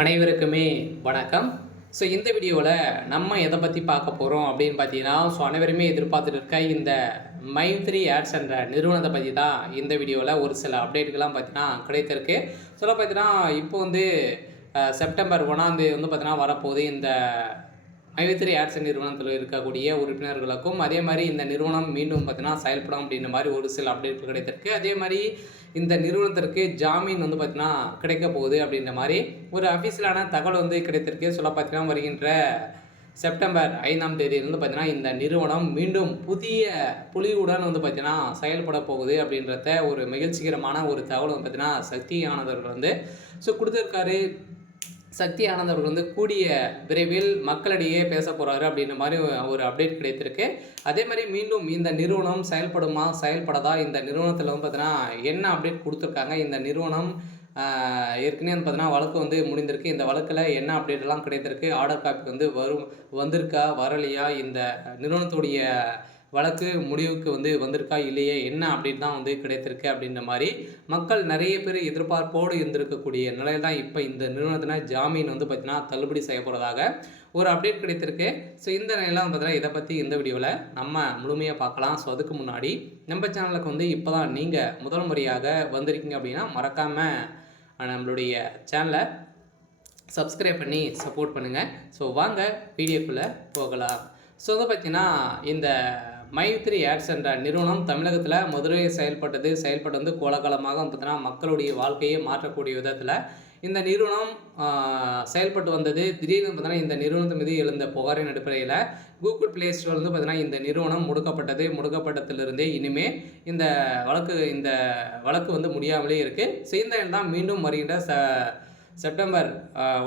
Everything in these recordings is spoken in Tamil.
அனைவருக்குமே வணக்கம். இந்த வீடியோவில் நம்ம எதை பற்றி பார்க்க போகிறோம் அப்படின்னு பார்த்தீங்கன்னா, அனைவருமே எதிர்பார்த்துட்டு இருக்க இந்த மைத்ரி ஆட்ஸ் என்ற நிறுவனத்தை பற்றி தான் இந்த வீடியோவில் ஒரு சில அப்டேட்டுகள்லாம் பார்த்தீங்கன்னா கிடைத்திருக்கு. பார்த்தீங்கன்னா இப்போ வந்து செப்டம்பர் 1 வந்து பார்த்தீங்கன்னா வரப்போகுது இந்த மைத்ரி ஆட்ஸ் நிறுவனத்தில் இருக்கக்கூடிய உறுப்பினர்களுக்கும், அதே மாதிரி இந்த நிறுவனம் மீண்டும் பார்த்தீங்கன்னா செயல்படும் அப்படின்ற மாதிரி ஒரு சில அப்டேட்கள் கிடைத்திருக்கு. அதே மாதிரி இந்த நிறுவனத்திற்கு ஜாமீன் வந்து பார்த்தீங்கன்னா கிடைக்க போகுது அப்படின்ற மாதிரி ஒரு அஃபிஷியலான தகவல் வந்து கிடைத்திருக்கு. பார்த்தீங்கன்னா வருகின்ற செப்டம்பர் 5ஆம் தேதியிலிருந்து பார்த்தீங்கன்னா இந்த நிறுவனம் மீண்டும் புதிய புலியுடன் வந்து பார்த்தீங்கன்னா செயல்பட போகுது அப்படின்றத ஒரு மகிழ்ச்சிகரமான ஒரு தகவல் வந்து பார்த்தீங்கன்னா சக்தி ஆனந்தர்கள் வந்து கொடுத்துருக்காரு. சக்தி ஆனந்த் அவர்கள் வந்து கூடிய விரைவில் மக்களிடையே பேச போகிறாரு அப்படின்ற மாதிரி ஒரு அப்டேட் கிடைத்திருக்கு. அதே மாதிரி மீண்டும் இந்த நிறுவனம் செயல்படுமா செயல்படாதா, இந்த நிறுவனத்தில் வந்து பார்த்தீங்கன்னா என்ன அப்டேட் கொடுத்துருக்காங்க, இந்த நிறுவனம் ஏற்கனவே வந்து பார்த்தீங்கன்னா வழக்கு வந்து முடிந்திருக்கு. இந்த வழக்கில் என்ன அப்டேட்லாம் கிடைத்திருக்கு, ஆர்டர் காப்பி வந்து வந்திருக்கா வரலையா, இந்த நிறுவனத்துடைய வழக்கு முடிவுக்கு வந்து வந்திருக்கா இல்லையே, என்ன அப்டேட் தான் வந்து கிடைத்திருக்கு அப்படின்ற மாதிரி மக்கள் நிறைய பேர் எதிர்பார்ப்போடு இருந்திருக்கக்கூடிய நிலையில் தான் இப்போ இந்த நிறுவனத்தினால் ஜாமீன் வந்து பார்த்தீங்கன்னா தள்ளுபடி செய்ய போகிறதாக ஒரு அப்டேட் கிடைத்திருக்கு. இந்த நிலையெல்லாம் பார்த்தீங்கன்னா இதை பற்றி இந்த வீடியோவில் நம்ம முழுமையாக பார்க்கலாம். அதுக்கு முன்னாடி நம்ம சேனலுக்கு வந்து இப்போ தான் நீங்கள் முதல் முறையாக வந்திருக்கீங்க அப்படின்னா மறக்காமல் நம்மளுடைய சேனலை சப்ஸ்கிரைப் பண்ணி சப்போர்ட் பண்ணுங்கள். வாங்க வீடியோக்குள்ளே போகலாம். வந்து பார்த்தீங்கன்னா இந்த மைத்ரி ஆட்ஸ் என்ற நிறுவனம் தமிழகத்தில் மதுரையை செயல்பட்டு வந்து கோலாகலமாக பார்த்தீங்கன்னா மக்களுடைய வாழ்க்கையை மாற்றக்கூடிய விதத்தில் இந்த நிறுவனம் செயல்பட்டு வந்தது. திடீர்னு பார்த்தீங்கன்னா இந்த நிறுவனத்தின் மீது எழுந்த புகாரின் அடிப்படையில் கூகுள் பிளே ஸ்டோர் வந்து பார்த்தீங்கன்னா இந்த நிறுவனம் முடுக்கப்பட்டதிலிருந்தே இனிமேல் இந்த வழக்கு வந்து முடியாமலே இருக்குது. இந்த தான் மீண்டும் வருகின்ற செப்டம்பர்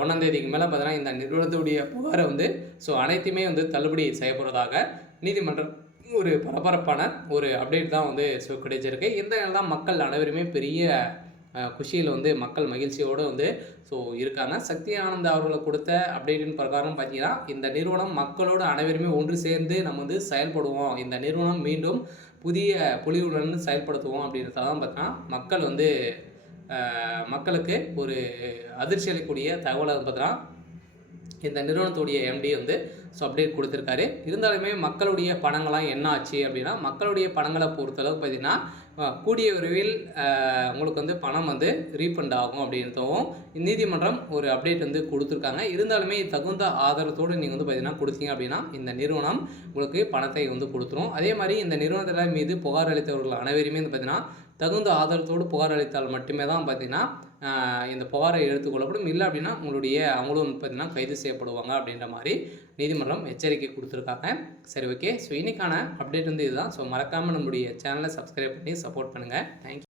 1ஆம் தேதிக்கு மேலே பார்த்தீங்கன்னா இந்த நிறுவனத்துடைய புகாரை வந்து அனைத்துமே வந்து தள்ளுபடி செய்யப்படுவதாக நீதிமன்றம் ஒரு பரபரப்பான ஒரு அப்டேட் தான் வந்து கிடைச்சிருக்கு. இந்த நேரம் தான் மக்கள் அனைவருமே பெரிய குஷியில் வந்து மக்கள் மகிழ்ச்சியோடு வந்து இருக்காங்க. சக்தி ஆனந்த் அவர்களுக்கு கொடுத்த அப்டேட்டின் பிரகாரம் பார்த்தீங்கன்னா இந்த நிறுவனம் மக்களோடு அனைவருமே ஒன்று சேர்ந்து நம்ம வந்து செயல்படுவோம், இந்த நிறுவனம் மீண்டும் புதிய புலியுடன் செயல்படுத்துவோம் அப்படின்றதான் பார்த்தீங்கன்னா மக்கள் வந்து மக்களுக்கு ஒரு அதிர்ச்சி அளிக்கக்கூடிய தகவலை பார்த்தீங்கன்னா இந்த நிறுவனத்துடைய எம்டி வந்து அப்டேட் கொடுத்துருக்காரு. இருந்தாலுமே மக்களுடைய பணங்கள்லாம் என்ன ஆச்சு அப்படின்னா, மக்களுடைய பணங்களை பொறுத்தளவு பார்த்தீங்கன்னா கூடிய விரைவில் உங்களுக்கு வந்து பணம் வந்து ரீஃபண்ட் ஆகும் அப்படின்றதும் நீதிமன்றம் ஒரு அப்டேட் வந்து கொடுத்துருக்காங்க. இருந்தாலுமே தகுந்த ஆதாரத்தோடு நீங்கள் வந்து பார்த்தீங்கன்னா கொடுத்தீங்க அப்படின்னா இந்த நிறுவனம் உங்களுக்கு பணத்தை வந்து கொடுத்துரும். அதே மாதிரி இந்த நிறுவனத்தின் மீது புகார் அளித்தவர்கள் அனைவருமே வந்து பார்த்தீங்கன்னா தகுந்த ஆதாரத்தோடு புகார் அளித்தால் மட்டுமே தான் பார்த்தீங்கன்னா இந்த புகாரை எடுத்துக்கொள்ளப்படும். இல்லை அப்படின்னா அவங்களும் பார்த்தீங்கன்னா கைது செய்யப்படுவாங்க அப்படின்ற மாதிரி நீதிமன்றம் எச்சரிக்கை கொடுத்துருக்காங்க. ஓகே. இன்னைக்கான அப்டேட் வந்து இதுதான். மறக்காமல் நம்மளுடைய சேனலை சப்ஸ்கிரைப் பண்ணி சப்போர்ட் பண்ணுங்கள். தேங்க்யூ.